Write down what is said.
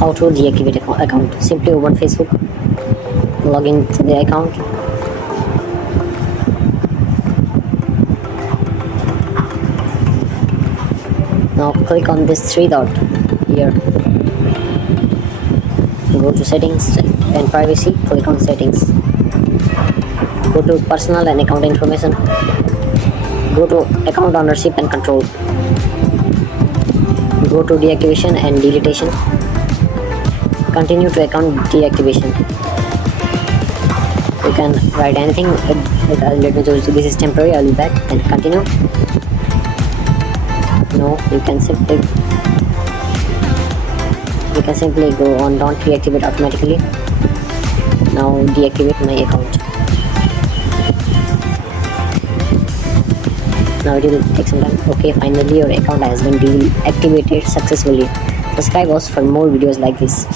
How to deactivate account? Simply open Facebook, log into the account. Now click on this three dot here. Go to settings and privacy. Click on settings. Go to personal and account information. Go to account ownership and control. Go to deactivation and deletion. Continue to account deactivation. You can write anything. Let me choose this is temporary. I'll be back. Then continue. No, you can simply go on don't deactivate automatically. Now deactivate my account. Now it will take some time. Okay, finally your account has been deactivated successfully. Subscribe us for more videos like this.